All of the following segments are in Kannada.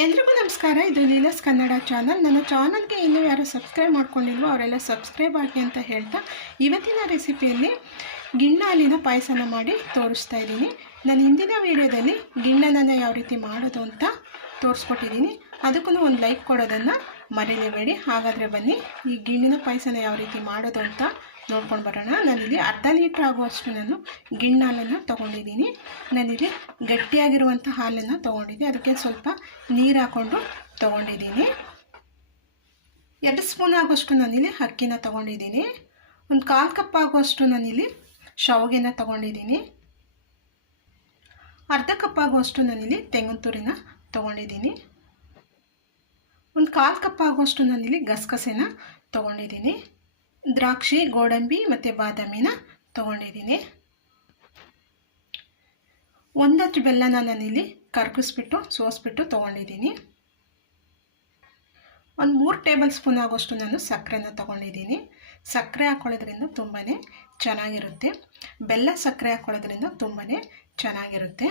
ಎಲ್ರಿಗೂ ನಮಸ್ಕಾರ. ಇದು ಲೀಲಾಸ್ ಕನ್ನಡ ಚಾನಲ್. ನನ್ನ ಚಾನಲ್ಗೆ ಇನ್ನೂ ಯಾರು ಸಬ್ಸ್ಕ್ರೈಬ್ ಮಾಡ್ಕೊಂಡಿಲ್ವೋ ಅವರೆಲ್ಲ ಸಬ್ಸ್ಕ್ರೈಬ್ ಆಗಿ ಅಂತ ಹೇಳ್ತಾ ಇವತ್ತಿನ ರೆಸಿಪಿಯಲ್ಲಿ ಗಿಣ್ಣ ಹಾಲಿನ ಪಾಯಸನ ಮಾಡಿ ತೋರಿಸ್ತಾ ಇದ್ದೀನಿ. ನಾನು ಹಿಂದಿನ ವೀಡಿಯೋದಲ್ಲಿ ಗಿಣ್ಣನನ್ನು ಯಾವ ರೀತಿ ಮಾಡೋದು ಅಂತ ತೋರಿಸ್ಕೊಟ್ಟಿದ್ದೀನಿ. ಅದಕ್ಕೂ ಒಂದು ಲೈಕ್ ಕೊಡೋದನ್ನು ಮರೀಲೇಬೇಡಿ. ಹಾಗಾದರೆ ಬನ್ನಿ ಈ ಗಿಣ್ಣಿನ ಪಾಯಸನ ಯಾವ ರೀತಿ ಮಾಡೋದು ಅಂತ ನೋಡ್ಕೊಂಡು ಬರೋಣ. ನಾನಿಲ್ಲಿ ಅರ್ಧ ಲೀಟ್ರ್ ಆಗುವಷ್ಟು ನಾನು ಗಿಣ್ಣ ಹಾಲನ್ನು ತೊಗೊಂಡಿದ್ದೀನಿ. ನಾನಿಲ್ಲಿ ಗಟ್ಟಿಯಾಗಿರುವಂಥ ಹಾಲನ್ನು ತೊಗೊಂಡಿದ್ದೆ. ಅದಕ್ಕೆ ಸ್ವಲ್ಪ ನೀರು ಹಾಕ್ಕೊಂಡು ತೊಗೊಂಡಿದ್ದೀನಿ. 2 ಸ್ಪೂನ್ ಆಗುವಷ್ಟು ನಾನಿಲ್ಲಿ ಅಕ್ಕಿನ ತೊಗೊಂಡಿದ್ದೀನಿ. ಒಂದು 1/4 ಕಪ್ ಆಗುವಷ್ಟು ನಾನಿಲ್ಲಿ ಶಾವಿಗೆನ ತೊಗೊಂಡಿದ್ದೀನಿ. ಅರ್ಧ ಕಪ್ ಆಗುವಷ್ಟು ನಾನಿಲ್ಲಿ ತೆಂಗಿನ ತುರಿನ ತೊಗೊಂಡಿದ್ದೀನಿ. ಒಂದು 1/4 ಕಪ್ ಆಗುವಷ್ಟು ನಾನಿಲ್ಲಿ ಗಸಗಸೆನ ತೊಗೊಂಡಿದ್ದೀನಿ. ದ್ರಾಕ್ಷಿ, ಗೋಡಂಬಿ ಮತ್ತು ಬಾದಾಮಿನ ತೊಗೊಂಡಿದ್ದೀನಿ. 1 ಅಚ್ಚು ಬೆಲ್ಲನ ನಾನಿಲ್ಲಿ ಕರಗಿಸ್ಬಿಟ್ಟು ಸೋಸ್ಬಿಟ್ಟು ತೊಗೊಂಡಿದ್ದೀನಿ. ಒಂದು 3 ಟೇಬಲ್ ಸ್ಪೂನ್ ಆಗೋಷ್ಟು ನಾನು ಸಕ್ಕರೆನ ತೊಗೊಂಡಿದ್ದೀನಿ. ಸಕ್ಕರೆ ಹಾಕ್ಕೊಳ್ಳೋದ್ರಿಂದ ತುಂಬಾ ಚೆನ್ನಾಗಿರುತ್ತೆ. ಬೆಲ್ಲ ಸಕ್ಕರೆ ಹಾಕ್ಕೊಳ್ಳೋದ್ರಿಂದ ತುಂಬಾ ಚೆನ್ನಾಗಿರುತ್ತೆ.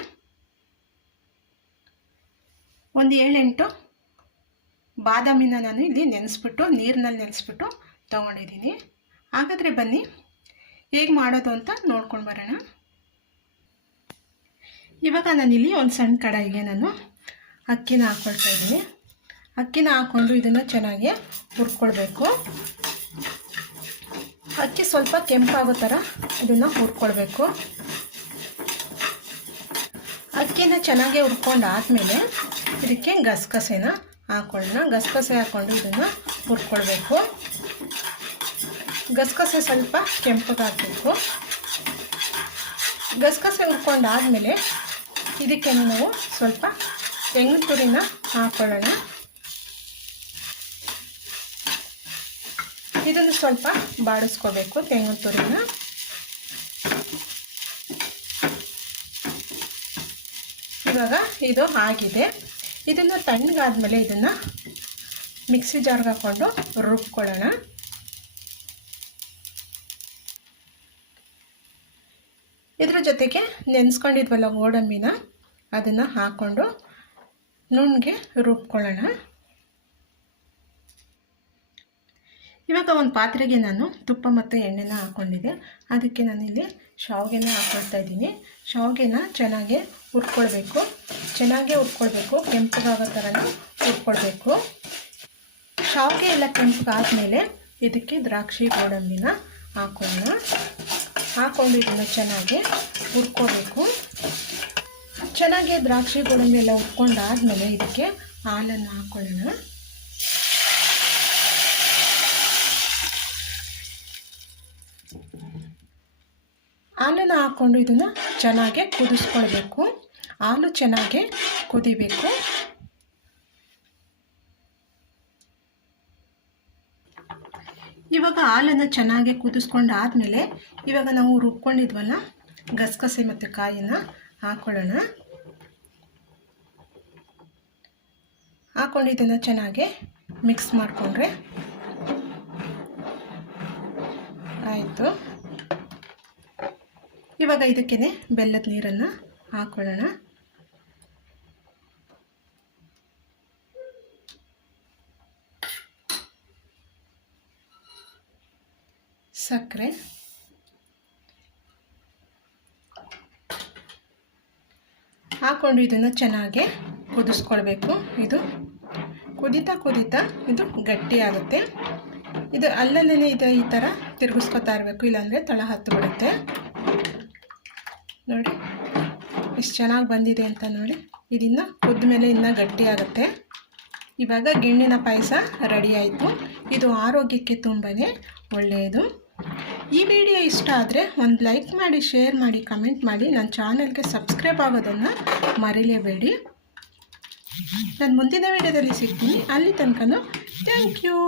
ಒಂದು 7-8 ಬಾದಾಮಿನ ನಾನು ಇಲ್ಲಿ ನೆನೆಸ್ಬಿಟ್ಟು ನೀರಿನಲ್ಲಿ ನೆನೆಸ್ಬಿಟ್ಟು ತೊಗೊಂಡಿದ್ದೀನಿ. ಹಾಗಾದರೆ ಬನ್ನಿ ಹೇಗೆ ಮಾಡೋದು ಅಂತ ನೋಡ್ಕೊಂಡು ಬರೋಣ. ಇವಾಗ ನಾನಿಲ್ಲಿ ಒಂದು ಸಣ್ಣ ಕಡಾಯಿಗೆ ನಾನು ಅಕ್ಕಿನ ಹಾಕ್ಕೊಳ್ತಾ ಇದ್ದೀನಿ. ಅಕ್ಕಿನ ಹಾಕ್ಕೊಂಡು ಇದನ್ನು ಚೆನ್ನಾಗಿ ಹುರ್ಕೊಳ್ಬೇಕು. ಅಕ್ಕಿ ಸ್ವಲ್ಪ ಕೆಂಪಾಗೋ ಥರ ಇದನ್ನು ಹುರ್ಕೊಳ್ಬೇಕು. ಅಕ್ಕಿನ ಚೆನ್ನಾಗಿ ಹುರ್ಕೊಂಡಾದ್ಮೇಲೆ ಇದಕ್ಕೆ ಗಸಗಸೆನ ಹಾಕೊಳ್ಳೋಣ. ಗಸಗಸೆ ಹಾಕ್ಕೊಂಡು ಇದನ್ನು ಹುರ್ಕೊಳ್ಬೇಕು. ಗಸಗಸೆ ಸ್ವಲ್ಪ ಕೆಂಪಗಾಗಬೇಕು. ಗಸಗಸೆ ಹುರ್ಕೊಂಡಾದ್ಮೇಲೆ ಇದಕ್ಕೆ ನಾವು ಸ್ವಲ್ಪ ತೆಂಗಿನ ತುರಿನ ಹಾಕೊಳ್ಳೋಣ. ಇದನ್ನು ಸ್ವಲ್ಪ ಬಾಡಿಸ್ಕೋಬೇಕು ತೆಂಗಿನ ತುರಿನ. ಇವಾಗ ಇದು ಆಗಿದೆ. ಇದನ್ನು ತಣ್ಣಗಾದ್ಮೇಲೆ ಇದನ್ನು ಮಿಕ್ಸಿ ಜಾರ್ಗೆ ಹಾಕ್ಕೊಂಡು ರುಬ್ಕೊಳ್ಳೋಣ. ಇದ್ರ ಜೊತೆಗೆ ನೆನೆಸ್ಕೊಂಡಿದ್ವಲ್ಲ ಗೋಡಂಬಿನ ಅದನ್ನು ಹಾಕ್ಕೊಂಡು ನುಣ್ಣಗೆ ರುಬ್ಕೊಳ್ಳೋಣ. ಇವಾಗ ಒಂದು ಪಾತ್ರೆಗೆ ನಾನು ತುಪ್ಪ ಮತ್ತು ಎಣ್ಣೆನ ಹಾಕ್ಕೊಂಡಿದ್ದೆ. ಅದಕ್ಕೆ ನಾನಿಲ್ಲಿ ಶಾವಿಗೆನ ಹಾಕ್ಕೊಳ್ತಾ ಇದ್ದೀನಿ. ಶಾವಿಗೆನ ಚೆನ್ನಾಗಿ ಹುರ್ಕೊಳ್ಬೇಕು. ಚೆನ್ನಾಗೇ ಹುರ್ಕೊಳ್ಬೇಕು. ಕೆಂಪಗಾಗೋ ಥರನೂ ಹುರ್ಕೊಳ್ಬೇಕು. ಶಾವಿಗೆ ಎಲ್ಲ ಕೆಂಪಗಾದ್ಮೇಲೆ ಇದಕ್ಕೆ ದ್ರಾಕ್ಷಿ ಗೋಡಂಬಿನ ಹಾಕೊಳ್ಳೋಣ. ಹಾಕ್ಕೊಂಡು ಇದನ್ನು ಚೆನ್ನಾಗಿ ಹುರ್ಕೋಬೇಕು. ಚೆನ್ನಾಗಿ ದ್ರಾಕ್ಷಿ ಗೋಡಂಬಿ ಎಲ್ಲ ಹುರ್ಕೊಂಡಾದ್ಮೇಲೆ ಇದಕ್ಕೆ ಹಾಲನ್ನು ಹಾಕ್ಕೊಳ್ಳೋಣ. ಹಾಲನ್ನು ಹಾಕ್ಕೊಂಡು ಇದನ್ನು ಚೆನ್ನಾಗಿ ಕುದಿಸ್ಕೊಳ್ಬೇಕು. ಹಾಲು ಚೆನ್ನಾಗಿ ಕುದಿಬೇಕು. ಇವಾಗ ಹಾಲನ್ನು ಚೆನ್ನಾಗಿ ಕುದಿಸ್ಕೊಂಡಾದ್ಮೇಲೆ ಇವಾಗ ನಾವು ರುಬ್ಕೊಂಡಿದ್ವಲ್ಲ ಗಸಗಸೆ ಮತ್ತು ಕಾಯಿನ ಹಾಕ್ಕೊಳ್ಳೋಣ. ಹಾಕ್ಕೊಂಡು ಇದನ್ನು ಚೆನ್ನಾಗಿ ಮಿಕ್ಸ್ ಮಾಡಿಕೊಂಡ್ರೆ ಆಯಿತು. ಇವಾಗ ಇದಕ್ಕೆ ಬೆಲ್ಲದ ನೀರನ್ನು ಹಾಕ್ಕೊಳ್ಳೋಣ. ಸಕ್ಕರೆ ಹಾಕ್ಕೊಂಡು ಇದನ್ನು ಚೆನ್ನಾಗಿ ಕುದಿಸ್ಕೊಳ್ಬೇಕು. ಇದು ಕುದೀತಾ ಇದು ಗಟ್ಟಿಯಾಗುತ್ತೆ. ಇದು ಅಲ್ಲಲ್ಲೇ ಇದೆ ಈ ಥರ ತಿರುಗಿಸ್ಕೊತಾ ಇರಬೇಕು, ಇಲ್ಲಾಂದರೆ ತಳ ಹತ್ತು ಬಿಡುತ್ತೆ. ನೋಡಿ ಎಷ್ಟು ಚೆನ್ನಾಗಿ ಬಂದಿದೆ ಅಂತ ನೋಡಿ. ಇದನ್ನು ಕುದ್ದ ಮೇಲೆ ಇನ್ನೂ ಗಟ್ಟಿಯಾಗುತ್ತೆ. ಇವಾಗ ಗಿಣ್ಣಿನ ಪಾಯಸ ರೆಡಿ ಆಯಿತು. ಇದು ಆರೋಗ್ಯಕ್ಕೆ ತುಂಬಾ ಒಳ್ಳೆಯದು. ಈ ವಿಡಿಯೋ ಇಷ್ಟ ಆದರೆ ಒಂದು ಲೈಕ್ ಮಾಡಿ, ಶೇರ್ ಮಾಡಿ, ಕಮೆಂಟ್ ಮಾಡಿ. ನನ್ನ ಚಾನಲ್ಗೆ ಸಬ್ಸ್ಕ್ರೈಬ್ ಆಗೋದನ್ನು ಮರೀಲೇಬೇಡಿ. ನಾನು ಮುಂದಿನ ವಿಡಿಯೋದಲ್ಲಿ ಸಿಗ್ತೀನಿ. ಅಲ್ಲಿ ತನಕ ಥ್ಯಾಂಕ್ ಯು.